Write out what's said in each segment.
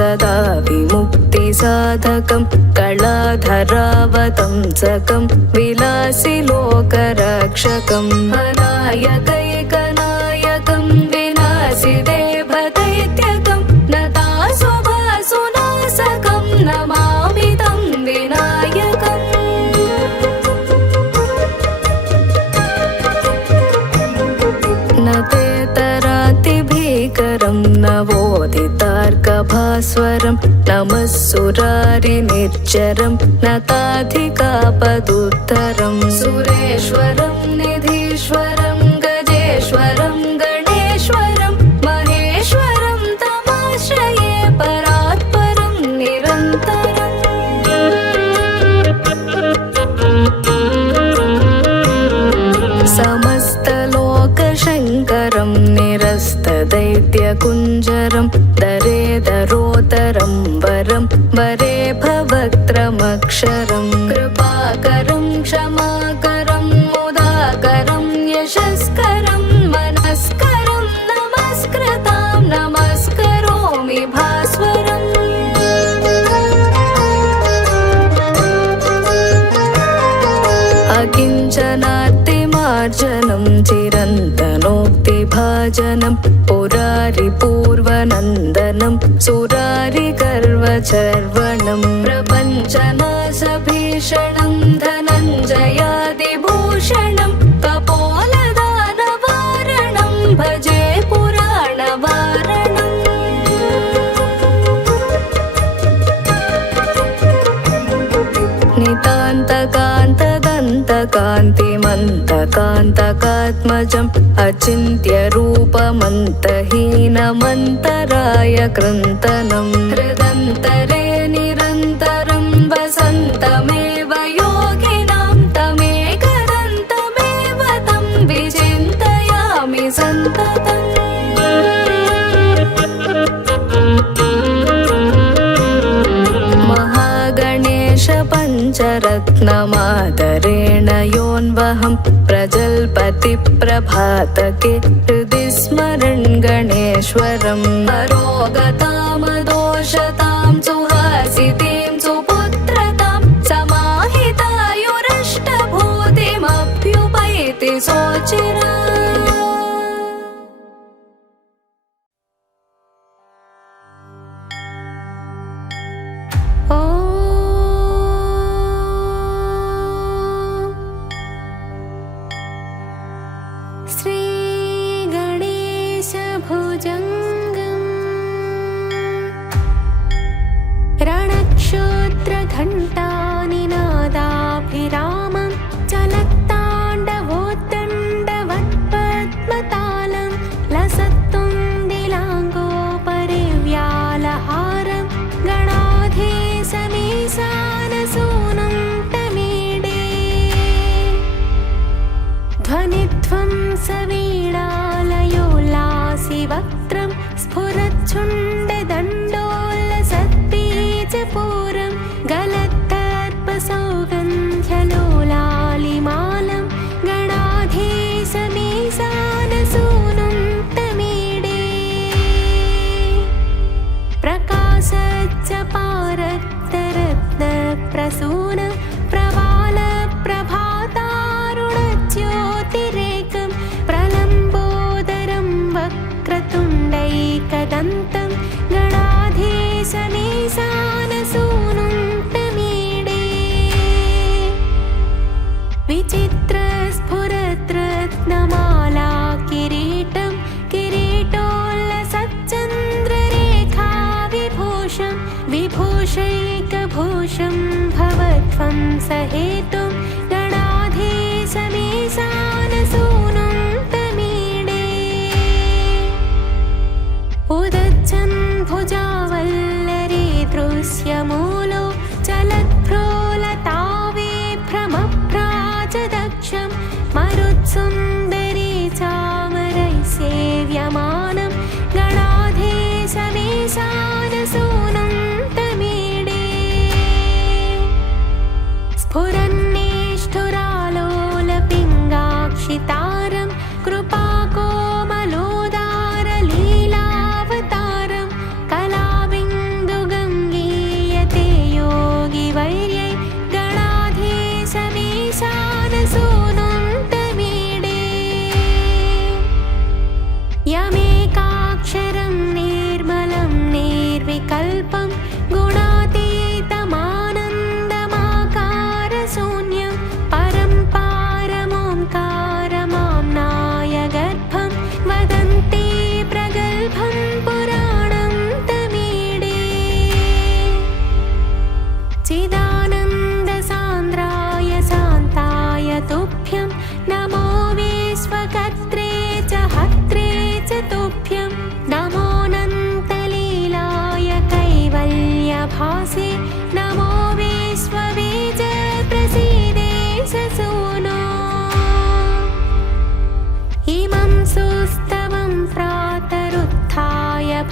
सदा विमुक्तिसाधकं कलाधरावतंसकं विलासि लोकरक्षकं अनायकैकनायकं विनाशि देवदैत्यकं नतासुभासुनाशकं नमामि तं विनायकम् न तेतरातिभीकरं नवोदितार्कभास्वरं नमः सुरारिनिर्जरं नताधिकापदुत्तरं सुरेश्वरं निधीश्वरं गजेश्वरं गणेश्वरं महेश्वरं तमाश्रये परात्परं निरन्तरम् समस्तलोकशङ्करं निरस्तदैत्यकुञ्जरं दरेदरोदरं वरं वरे भवक्त्रमक्षरं कृपाकरं क्षमाकरं मुदाकरं यशस्करं मनस्करं नमस्कृतां नमस्करोमि भास्वरम् अकिञ्चनातिमार्जनं चिरन्तनोक्तिभाजनं पुरारिपूर्वनन्दनं सुरारिगर्वचर्वणं प्रपञ्चनाशभीषणं धनञ्जयादिभूषणं कपोलदानवारणं भजे पुराणवारणम् नितान्तकान्तदन्तकान्तिमन्तकान्तकात्मजम् अचिन्त्यरूपमन्तहीनमन्तराय कृन्तनं हृदन्तरे निरन्तरं वसन्तमेव योगिनां तमेकदन्तमेव तं विचिन्तयामि सन्ततम् पञ्चरत्नमादरेण योऽन्वहं प्रजल्पतिप्रभातके हृदि स्मरन् गणेश्वरम् अरोगतामदोषतां सुहासितीं सुपुत्रतां समाहितायुरष्टभूतिमभ्युपैति सोचिरा रणक्षोत्रघण्टानिनादाभिरामं चलत्ताण्डवोद्दण्डवत्पद्मतालं लसत्तुण्डिलाङ्गोपरिव्यालहारं गणाधीशमीशानसूनुं तमीडे ध्वनिध्वं सवीणालयोल्लासिवक्त्रं स्फुरच्छुण्डदण्डोल्लसद्बीजपूरं गलत्तर्पसौगन्ध्यलोलालिमालं गणाधीशमीशानसूनुं तमीडे प्रकाशच्चपारक्तरत्नप्रसूनं प्रवालप्रभातारुणज्योतिरेकं प्रलम्बोदरं वक्रतुण्डैकदन्तं गणाधीशमीशानसूनुं तमीडे विचित्रस्फुरद्रत्नमाला किरीटं किरीटोल्लसच्चन्द्ररेखाविभूषं विभूषैकभूषं भवध्वं सहेतुं गणाधीशमीशानसूनुं तमीडे उदच्छन् भुजावल्लरी दृश्यमूलो चलत्प्रोलताविभ्रमभ्राजदक्षं मरुत्सुन्दरी चामरैः सेव्यमानं गणाधीशमीशानसूनुं तमीडे स्फुरन्निष्ठुरालोलपिङ्गाक्षितारं कृपाकोमलोदारलीलावतारं कलाबिन्दु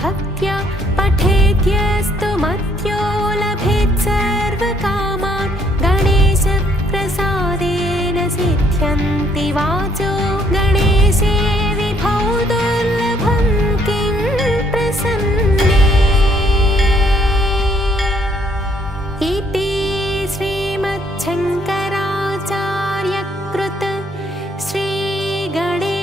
भक्त्या पठेद्यस्तु मत्यो लभेत् सर्वकामान् गणेशप्रसादेन सिद्ध्यन्ति वाचो गणेशे विभौ दुर्लभं किं प्रसन्ने इति श्रीमच्छङ्कराचार्यकृत श्रीगणेशभुजङ्गम्।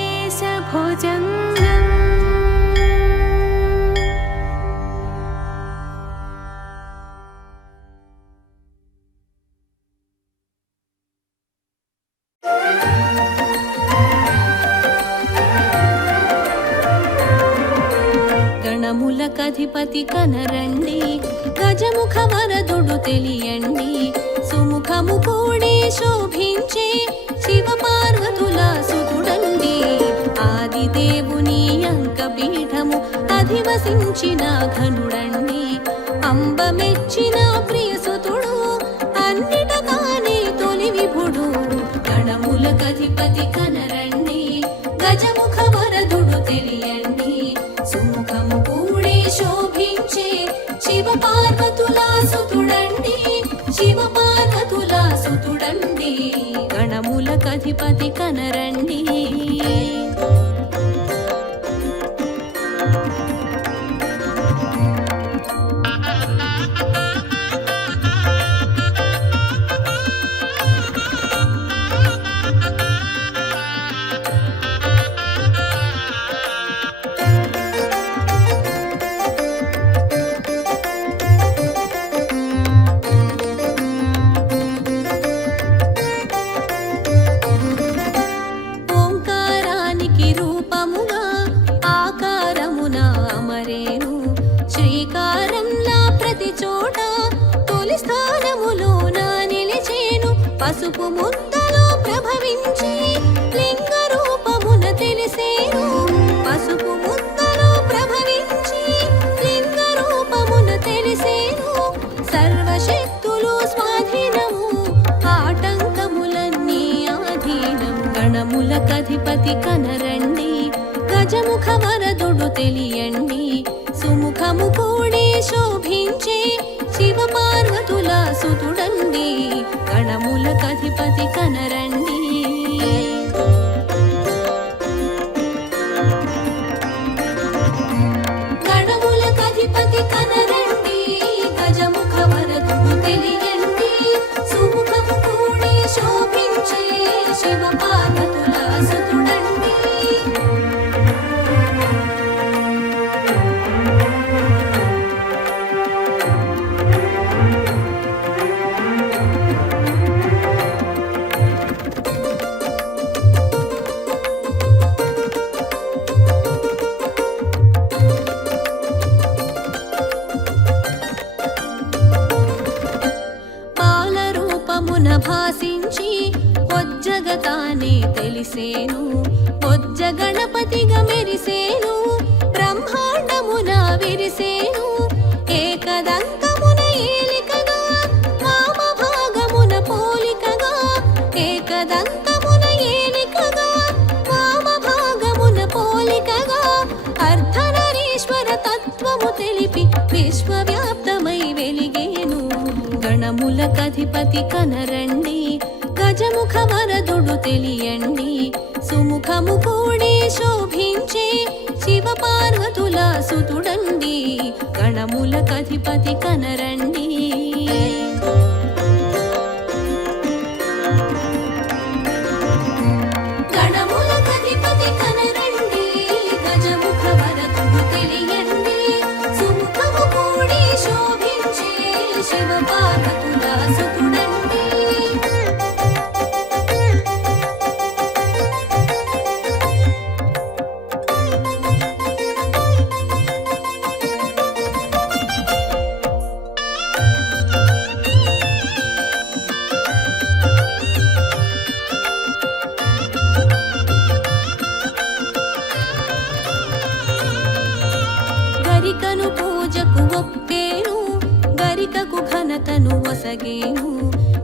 గణములకధిపతి కనరండి, గజముఖ వరదుడు తెలియండి, సుముఖము కూడి శోభించే శివ పార్వతుల సుతుడండి. ఆదిదేవుని అంకపీఠము అధివసించిన ఘనుడండి, అంబ మెచ్చిన ప్రియసుతుడు, అన్నిటకానే తొలి విభుడు. గణములకధిపతి కనరండి, గజముఖ వరదుడు తెలియండి, సుముఖము కూడి శోభించే శివ పార్వతుల సుతుడండి, శివ పార్వతుల సుతుడండి. గణములకధిపతి కనరండి. ఓంకారానికి రూపముగా ఆకారమున అమరేను, శ్రీకారంలా ప్రతి చోట తొలి స్థానములోన నిలిచేను. పసుపు ముద్దలో ప్రభవించి లింగ రూపమున తెలిసేను, పసుపు ముద్దలో ప్రభవించి లింగ రూపమున తెలిసేను. సర్వశక్తులు స్వాధీనము, ఆటంకములన్నీ ఆధీనము. గణములకధిపతి కనరండి, గజముఖ వరదుడు తెలియండి, సుముఖము కూడి శోభించే శివ పార్వతుల సుతుడండి. గణములకధిపతి కనరండి. గణములకధిపతి కనరండి, గజముఖ వరదుడు తెలియండి, సుముఖము కూడి శోభించే శివ పార్వతుల సుతుడండి. బాలరూపమున భాసించి ఒజ్జగతానే తెలిసేను, ఒజ్జ గణపతిగా మెరిసేను, బ్రహ్మాండమున విరిసేను. ఏకదంతమున ఏలికగా, వామ భాగమున పోలికగా, ఏకదంతమున ఏలికగా, వామ భాగమున పోలికగా. అర్ధనరీశ్వర తత్వము తెలిపి విశ్వవ్యాప్తమై వెలిగేను. గణములకధిపతి కనరండి, గజముఖ వరదుడు తెలియండి, సుముఖము కూడి శోభించే శివ పార్వతుల సుతుడండి. గణములకధిపతి కనరండి. గణములకధిపతి కనరండి, గజముఖ వరదుడు తెలియండి, సుముఖము కూడి శోభించే శివ పార్వతుల సుతుడండి. గరికను పూజకు ఒప్పేను, గరికకు ఘనతను ఒసగేను.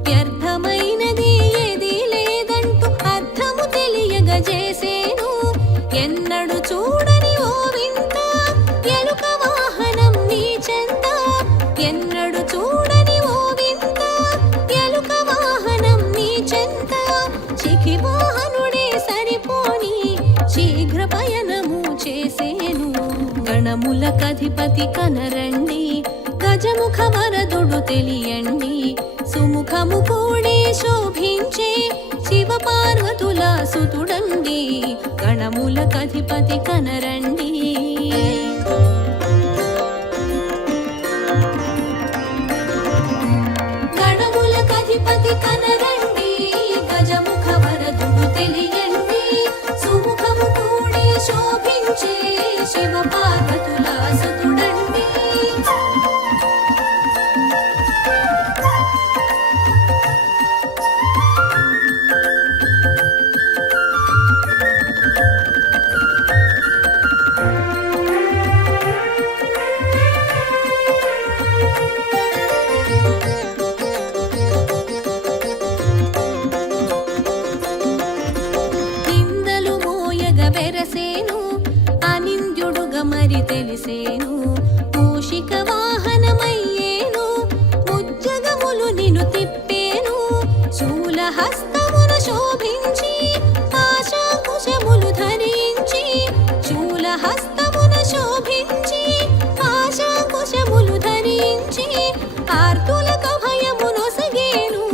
వ్యర్థమైనది ఏది లేదంటూ అర్థము తెలియగజేసేను. ఎన్నడు చూడని ఓ వింత ఎలుక గణములకధిపతి కనరండి, గజముఖ వరదుడు తెలియండి, సుముఖము కూడి శోభించే శివ పార్వతుల సుతుడండి, గణములకధిపతి కనరండి. గణములకధిపతి కనరండి, గజముఖ వరదుడు తెలియండి, సుముఖము కూడి శోభించే శివ పార్వతుల సుతుడండి. నిందలు మోయగ వెరసేను, అనింద్యుడుగా మరి తెలిసేను, మూషిక వాహనమయ్యేను, ముజ్జగములు నిన్ను తిప్పేను, శూలహస్తమున శోభించి ఆశాకుశములు ధరించి, శూలహస్తమున శోభించి ఆశాకుశములు ధరించి, ఆర్తులకు అభయమునొసగేను,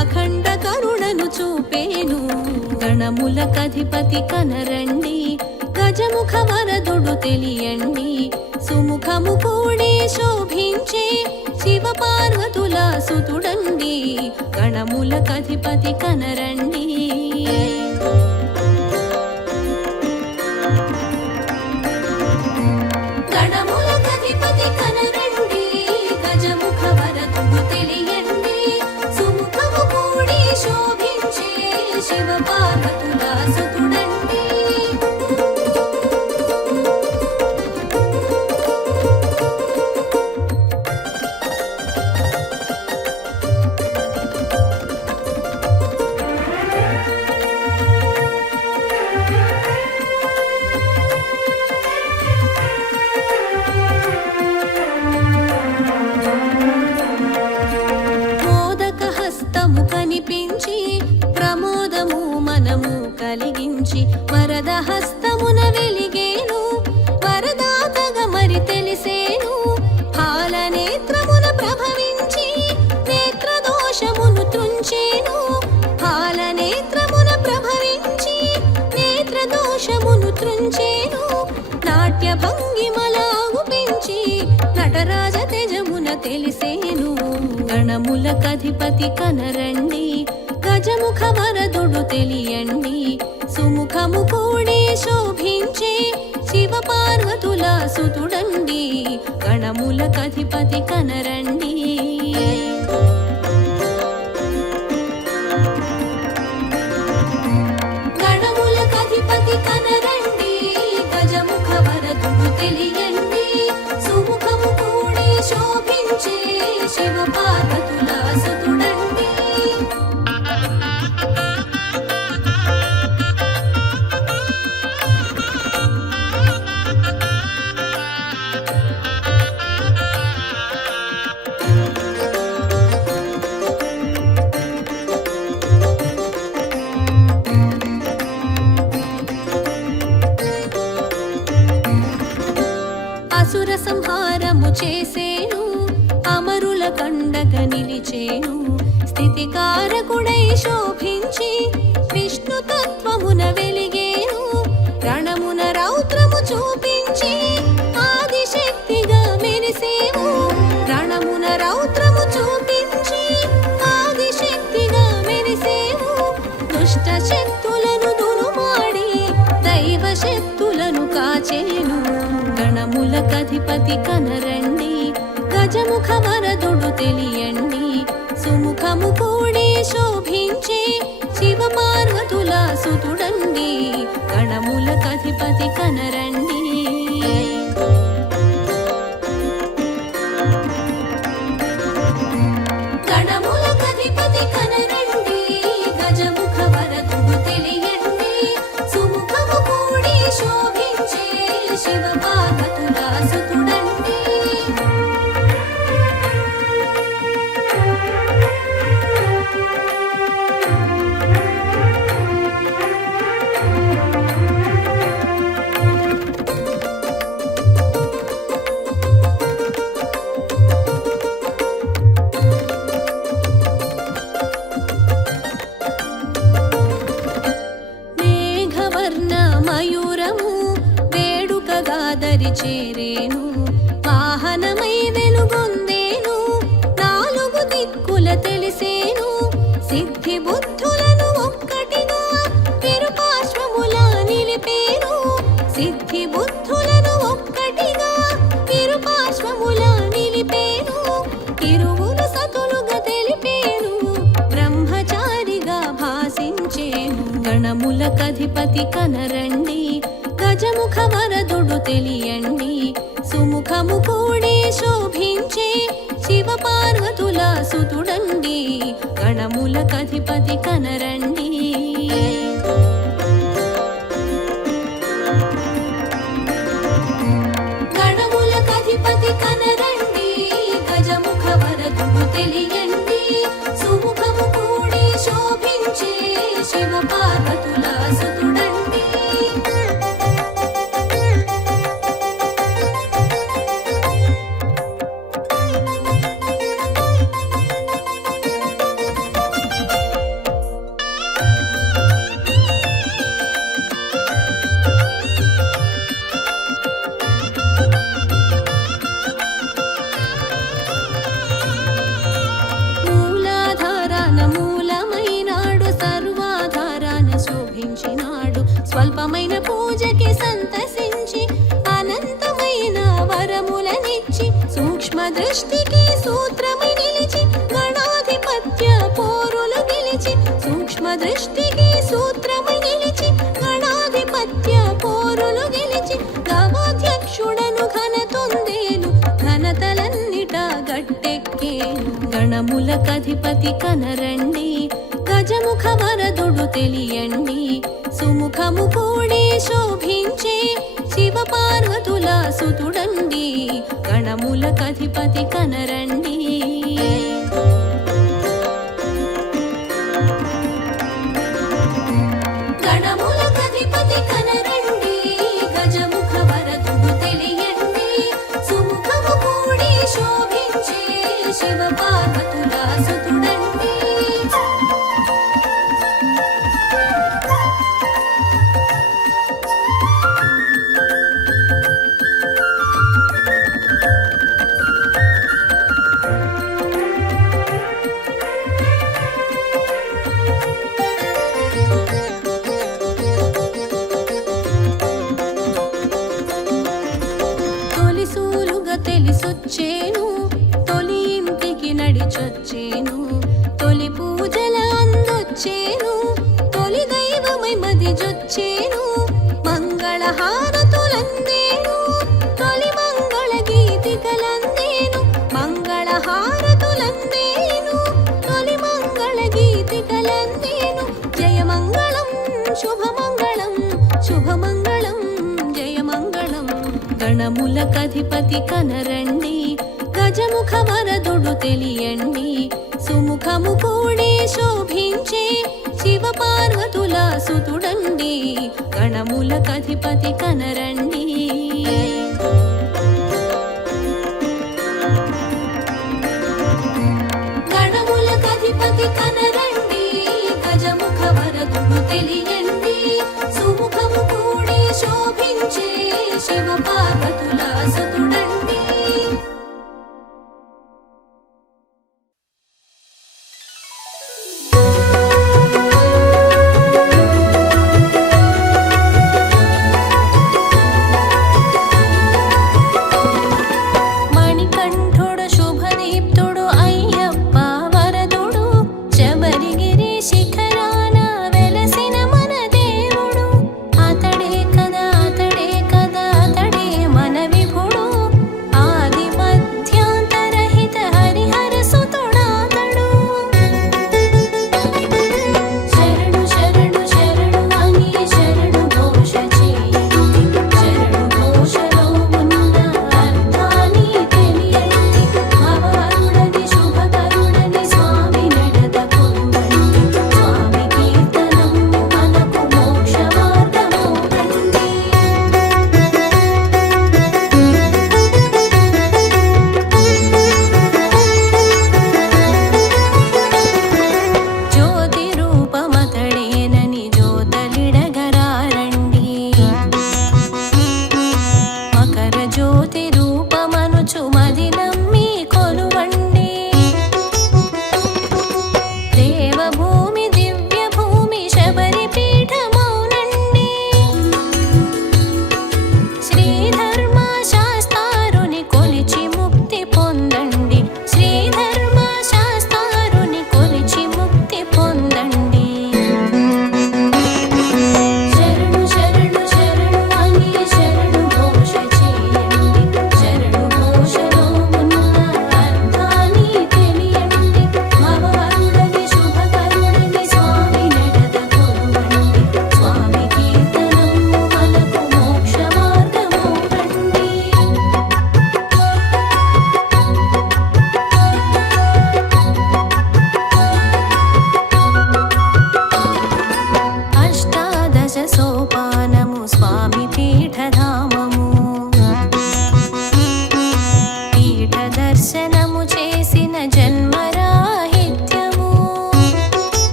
అఖండ కరుణను చూపేను, గణములకధిపతి కనరండి, గజముఖ వరదుడు తెలియండి, సుముఖము కూడి శోభించే శివ పార్వతుల సుతుడండి, గణములకధిపతి కనరండి. గణములకధిపతి కనరండి, గజముఖ వరదుడు తెలియండి, సుముఖము కూడి శోభించే శివ పార్వతుల సుతుడండి. మోదక హస్తము కనిపించి ప్రమోదము మనము కలిగించి, వరద హస్తమున వెలిగేను, వరదాతగా మరి తెలిసేను, పాలనేత్రమున ప్రభవించి నేత్రదోషమును త్రుంచేను, పాలనేత్రమున ప్రభవించి నేత్రదోషమును త్రుంచేను, నాట్య భంగిమలాగు పెంచి నటరాజ తేజమున తెలిసేను, గణములకధిపతి కనరండి, గజముఖ వరదుడు తెలియండి, సుముఖము కూడి శోభించే శివ పార్వతుల సుతుడండి, గణములకధిపతి కనరండి. గణములకధిపతి కనరండి, గజముఖ వరదుడు తెలియండి, సుముఖము కూడి శోభించే శివ పార్వతుల సుతుడండి. అసుర సంహారము చేసేను, అమరుల కండగా నిలిచేను, స్థితికారకుడై శోభించి విష్ణు తత్వమున వెలిగేను, రణమున రౌద్రము చూపించి ఆదిశక్తిగా మెరిసేవు, రణమున రౌద్రము చూపించి ఆదిశక్తిగా మెరిసేవు, దుష్ట శక్తులను దురుమాడి దైవ శక్తులను కాచేను, గణములకధిపతి కనరండి, గజముఖ వరదుడు తెలియండి, సుముఖము కూడి శోభించే శివ పార్వతుల సుతుడండి, గణములకధిపతి కనరండి. గణములకధిపతి కనరండి, గజముఖ వరదుడు తెలియండి, సుముఖము కూడి శోభించే శివ పార్వతుల సుతుడండి. దరి చేరేను వాహనమై వెలుగొందేను నాలుగు దిక్కుల తెలిసేను సిద్ధి బుద్ధులను ఒక్కటిగా ఇరుపార్శ్వముల నిలిపేను సిద్ధి బుద్ధులను ఒక్కటిగా ఇరుపార్శ్వముల నిలిపేను ఇరువురు సతులుగా తెలిపేను బ్రహ్మచారిగా భాసించేను గణములకధిపతి కనరండి గజముఖ వరదుడు తెలియండి సుముఖము కూడి శోభించే శివ పార్వతుల సుతుడండి గణములకధిపతి కనరండి గణములకధిపతి కనరండి గజముఖ వరదుడు తెలియండి సుముఖము కూడి శోభించే శివ పార్వతుల సుతుడండి మూలాధారాన మూలమైనాడు సర్వాధారాన శోభించినాడు స్వల్పమైన పూజకి సంతసించి అనంతమైన వరములనిచ్చి సూక్ష్మ దృష్టికి సూత్రమై నిలిచి గణాధిపత్య పోరులు గెలిచి సూక్ష్మ దృష్టికి సూత్రమై నిలిచి గణాధిపత్య పోరులు గెలిచి గవాధ్యక్షుడను ఘనతొందేను ఘనతలన్నిట గట్టెక్కేను గణములకధిపతి కనరండి గజముఖ వరదుడు తెలియండి సుముఖము కూడి శోభించే శివ పార్వతుల సుతుడండి గణములకధిపతి కనరండి గణములకధిపతి కనరండి గజముఖ వరదుడు తెలియండి సుముఖము కూడి శోభించే శివ పార్వతుల సుతుడండి తొలిసూలుగా తెలిసొచ్చేను తొలి ఇంటికి నడిచొచ్చేను తొలి పూజల అందొచ్చేను తొలి దైవమై మదిజొచ్చేను మంగళ హారతులందేను తొలి మంగళ గీతికలందేను మంగళ హారతులందేను తొలి మంగళ గీతికలందేను జయమంగళం శుభమంగళం శుభమంగళం జయమంగళం గణములకధిపతి కనరండి గజముఖ వరదుడు తెలియండి సుముఖము కూడి శోభించే శివ పార్వతుల సుతుడండి గణములకధిపతి కనరండి గణములకధిపతి కనరండి గజముఖ వరదుడు తెలియండి సుముఖము కూడి శోభించే శివ పార్వతుల సుతుడండి మణికంఠుడు శుభదీప్తుడు అయ్యప్ప వరదుడు శబరి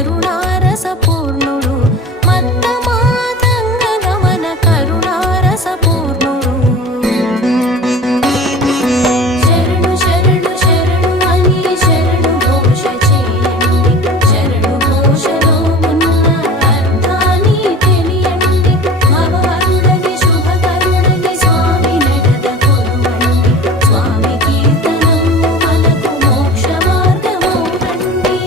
కరుణారసపూర్ణుడు మత్తమాతంగ గమన కరుణారసపూర్ణుడు శరణు శరణు శరణు అని శరణు ఘోష చేయండి శరణు ఘోషలో ఉన్న అర్థాన్ని తెలియండి భగవంతుని శుభకరుణని స్వామి నడద కొలువండి స్వామి కీర్తనము మనకు మోక్ష మార్గము రండి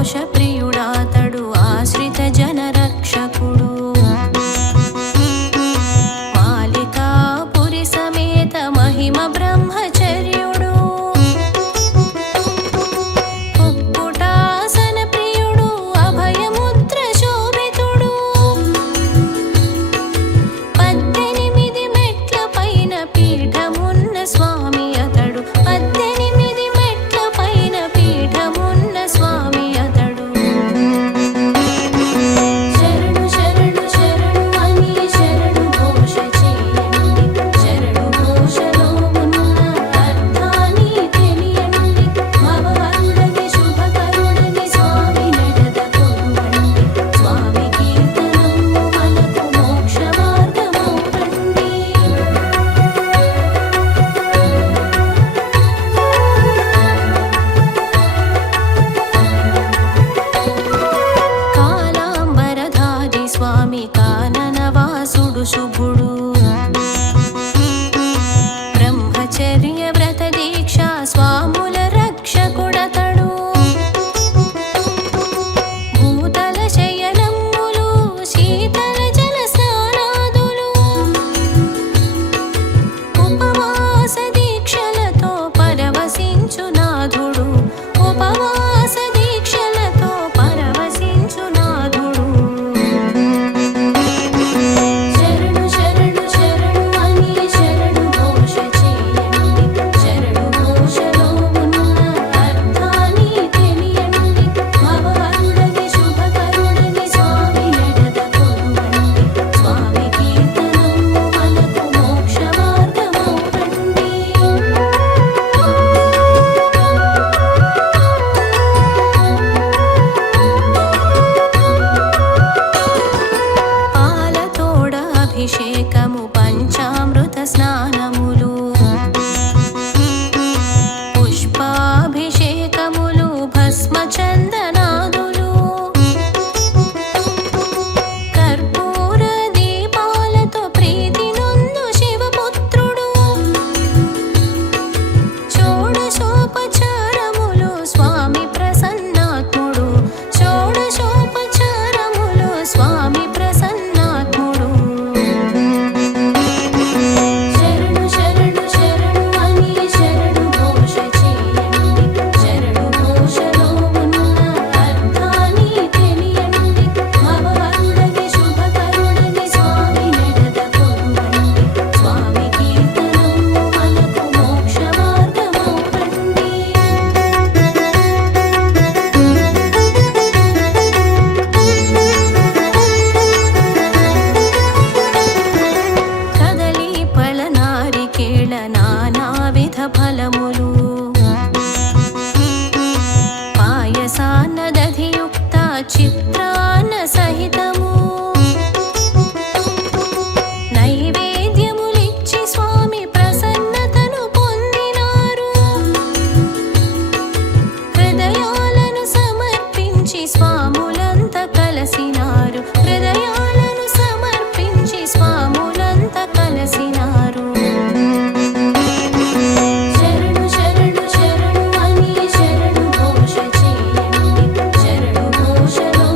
ఘోష ప్రియుడాతడు ఆశ్రిత జనరక్షకుడు మాలికాపురి సమేత మహిమ బ్రహ్మచర్యుడు కుక్కుటాసన ప్రియుడు అభయముద్ర శోభితుడు 18 మెట్ల పైన పీఠమున్న స్వామి అతడు 18 మెట్ల పైన పీఠమున్న స్వామి అతడు శరణు శరణు శరణు అని శరణు ఘోష చేయండి శరణు ఘోషలో ఉన్న అర్థాన్ని తెలియండి భగవంతుడి శుభకరుడని స్వామి నడత కొలువండి స్వామి కీర్తనము మనకు మోక్ష మార్గమౌనండి కాలాంబరధారి స్వామి కాననవాసుడు శుభుడు బ్రహ్మచర్య వ్రత దీక్ష స్వాముల రక్షకుడతడు భూతల శయనములు శీతల జల స్నానాదులు ఉపవాస దీక్షలతో పరవశించు నాథుడు ఉపవాస దీక్షలతో పరవశించు నాథుడు శరణు శరణు శరణు అని శరణు ఘోష చేయండి శరణు ఘోషలో ఉన్న అర్థాన్ని తెలియండి భగవంతుడి శుభకరుడని స్వామి నడత కొలువండి స్వామి కీర్తనము మనకు మోక్ష మార్గమౌనండి పాలతోడ అభిషేకము పంచామృత స్నానములు పుష్పాభిషేకములు భస్మ చందనాదులు కర్పూర దీపాలతో ప్రీతి నొందు శివపుత్రుడు షోడశోపచారములు స్వామి ప్రసన్నాత్ముడు షోడశోపచారములు స్వామి ప్రసన్నాత్ముడు శరణు శరణు శరణు అని శరణు ఘోష చేయండి శరణు ఘోషలో ఉన్న అర్థాన్ని తెలియండి భగవంతుడి శుభకరుడని స్వామి నడత కొలువండి స్వామి కీర్తనము మనకు మోక్ష మార్గమౌనండి కదలి పళనారికేళ నానావిధ ఫలములు పాయసాన్న దధియుక్త చిత్రాన్న సహితము నైవేద్యములిచ్చి స్వామి ప్రసన్నతను పొందినారు హృదయాలను సమర్పించి స్వాములంత కలసినారు హృదయాలను సమర్పించి స్వాములంత కలసినారు శరణు శరణు శరణు అని శరణు ఘోష చేయండి శరణు ఘోషలో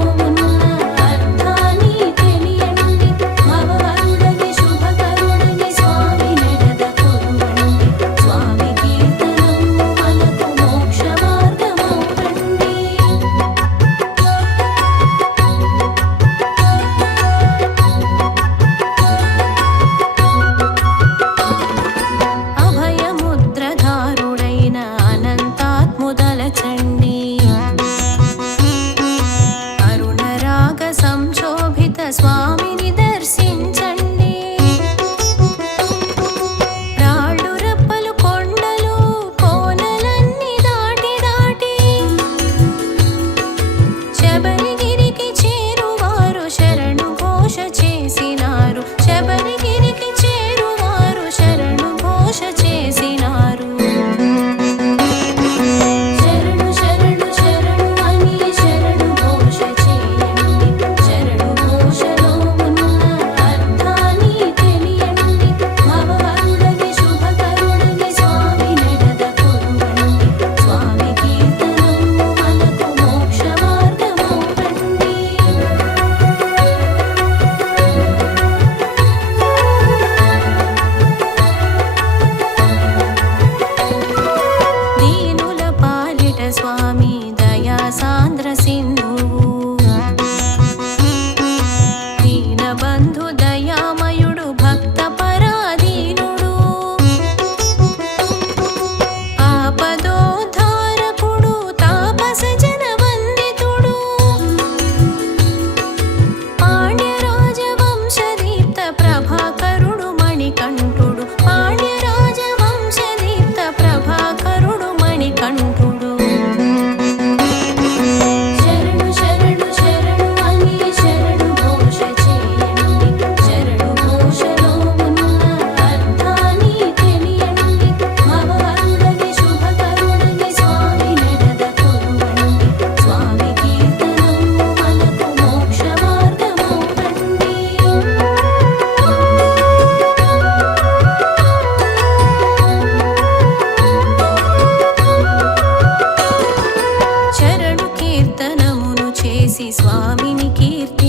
కీర్తనమును చేసి స్వామిని కీర్తి